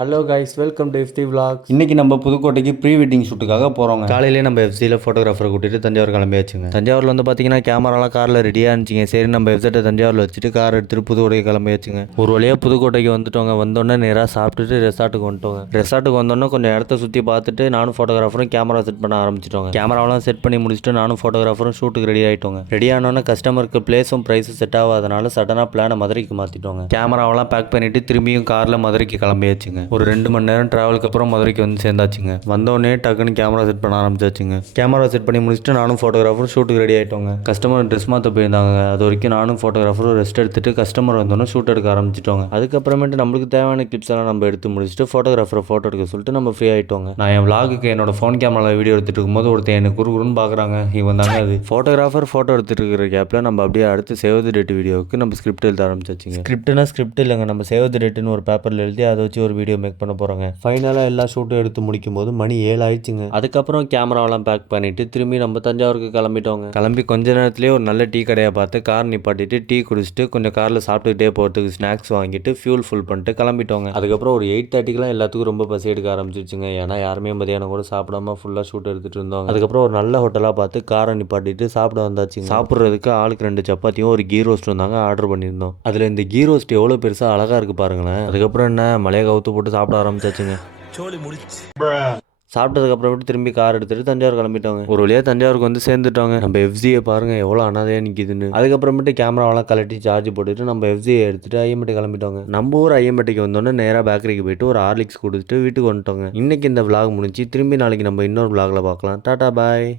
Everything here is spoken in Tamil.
Hello guys, welcome to FT vlogs. இன்னைக்கு நம்ம புதுக்கோட்டைக்கு ப்ரீ வெட்டிங் ஷூட்டுக்காக போகிறோங்க. காலையிலே நம்ம எஃப்சியில் ஃபோட்டோகிராஃபரை கூட்டிட்டு தஞ்சாவூர் கிளம்பியாச்சுங்க. தஞ்சாவூரில் வந்து பார்த்தீங்கன்னா கேமராலாம் காரில் ரெடியாக இருந்துச்சுங்க. சரி நம்ம எஃப்செட்டை தஞ்சாவூரில் வச்சுட்டு கார் எடுத்துகிட்டு புதுக்கோட்டைக்கு கிளம்பியாச்சுங்க. ஒரு வழியாக புதுக்கோட்டைக்கு வந்துட்டோங்க. வந்தோடனே நேராக சாப்பிட்டுட்டு ரெசார்ட்டுக்கு வந்துட்டோங்க. ரெசார்ட்டுக்கு வந்தோடனே கொஞ்சம் இடத்த சுற்றி பார்த்துட்டு நானும் ஃபோட்டோகிராஃபரும் கேமரா செட் பண்ண ஆரம்பிச்சிட்டோங்க. கேமராவெலாம் செட் பண்ணி முடிச்சுட்டு நானும் ஃபோட்டோகிராஃபரும் ஷூட்டுக்கு ரெடி ஆகிட்டோங்க. ரெடி ஆனோடனே கஸ்டமருக்கு பிளேஸும் ப்ரைஸும் செட் ஆகாதனால சடனாக பிளானை மதுரைக்கு மாற்றிட்டோங்க. கேமராவெல்லாம் பேக் பண்ணிவிட்டு திரும்பியும் காரில் மதுரைக்கு கிளம்பியாச்சுங்க. ஒரு 2 மணி நேரம் ட்ராவலுக்கு அப்புறம் மதுரைக்கு வந்து சேர்ந்தாச்சுங்க. வந்தோடனே டக்குன்னு கேமரா செட் பண்ண ஆரம்பிச்சாச்சுங்க. கேமரா செட் பண்ணி முடிச்சுட்டு நானும் ஃபோட்டோகிராஃபரும் ஷூட்டுக்கு ரெடி ஆகிட்டோங்க. கஸ்டமர் ட்ரெஸ் மாற்ற போயிருந்தாங்க. அது வரைக்கும் நானும் ஃபோட்டோகிராஃபரும் ரெஸ்ட் எடுத்துட்டு கஸ்டமர் வந்தோன்னே ஷூட் எடுக்க ஆரம்பிச்சிட்டோங்க. அதுக்கப்புறமேட்டு நம்மளுக்கு தேவையான கிளிப்ஸ் எல்லாம் நம்ம எடுத்து முடிச்சுட்டு ஃபோட்டோகிராஃபரை ஃபோட்டோ எடுக்க சொல்லிட்டு நம்ம ஃப்ரீ ஆகிட்டோங்க. நான் என் விளாகுக்கு என்னோட ஃபோன் கேமராவில் வீடியோ எடுத்துட்டு இருக்கும்போது ஒருத்தர் எனக்கு குறுகுறுன்னு பார்க்குறாங்க. இவன் தாங்க அது. ஃபோட்டோகிராஃபர் ஃபோட்டோ எடுத்துட்டு இருக்கிற கேப்பில் நம்ம அப்படியே அடுத்து சேவ் தி டேட் வீடியோவுக்கு நம்ம ஸ்கிரிப்ட் எழுத ஆரம்பிச்சாச்சுங்க. ஸ்கிரிப்ட் இல்லைங்க, நம்ம சேவ் தி டேட்னு ஒரு பேப்பரில் எழுதி அதை வச்சு ஒரு வீடியோ மேக் பண்ண போகிறோங்க. ஃபைனலாக எல்லா ஷூட்டும் எடுத்து முடிக்கும் போது மணி 7 ஆயிடுச்சுங்க. அதுக்கப்புறம் கேமராவெல்லாம் பேக் பண்ணிட்டு திரும்பி நம்ம தஞ்சாவூருக்கு கிளம்பிட்டோங்க. கிளம்பி கொஞ்ச நேரத்துலேயே ஒரு நல்ல டீ கடையை பார்த்து கார் நிப்பாட்டிட்டு டீ குடிச்சிட்டு கொஞ்சம் காரில் சாப்பிட்டுக்கிட்டே போகிறதுக்கு ஸ்நாக்ஸ் வாங்கிட்டு ஃபியூல் ஃபுல் பண்ணிட்டு கிளம்பிட்டோங்க. அதுக்கப்புறம் ஒரு 8:30க்குலாம் எல்லாத்துக்கும் ரொம்ப பசி எடுக்க ஆரம்பிச்சிருச்சுங்க. ஏன்னா யாருமே மதியானம் கூட சாப்பிடாம ஃபுல்லாக ஷூட் எடுத்துகிட்டு இருந்தோம். அதுக்கப்புறம் ஒரு நல்ல ஹோட்டலாக பார்த்து காரை நிப்பாட்டிட்டு சாப்பிட வந்தாச்சு. சாப்பிட்றதுக்கு ஆளுக்கு 2 சப்பாத்தியும் ஒரு கீ ரோஸ்ட் வந்தாங்க ஆர்டர் பண்ணியிருந்தோம். அதில் இந்த கீ ரோஸ்ட் எவ்வளோ பெருசாக அழகாக இருக்குது பாருங்களேன். அதுக்கப்புறம் என்ன மலையை கவுத்து போட்டு சாப்பிட ஆரம்பிச்சாச்சுங்க. சாப்பிட்டதுக்கு அப்புறமேட்டு திரும்பி கார் எடுத்துட்டு தஞ்சாவூர் கிளம்பிட்டோங்க. ஒரு வழியாக தஞ்சாவூருக்கு வந்து சேர்ந்துட்டோங்க. நம்ம எஃப்சியை பாருங்க எவ்வளோ அனாதையாக நிற்கிதுன்னு. அதுக்கப்புறமேட்டு கேமராவெல்லாம் கலட்டி சார்ஜ் போட்டுட்டு நம்ம எஃப்சியை எடுத்துட்டு ஐயம்பட்டி கிளம்பிட்டோங்க. நம்ம ஊர் ஐயம்பட்டிக்கு வந்தோடனே நேராக பேக்கரிக்கு போயிட்டு ஒரு ஹார்லிக்ஸ் கொடுத்துட்டு வீட்டுக்கு வந்துட்டோங்க. இன்னைக்கு இந்த விளாக் முடிஞ்சு திரும்பி நாளைக்கு நம்ம இன்னொரு விளாகில் பார்க்கலாம். டாடா பாய்.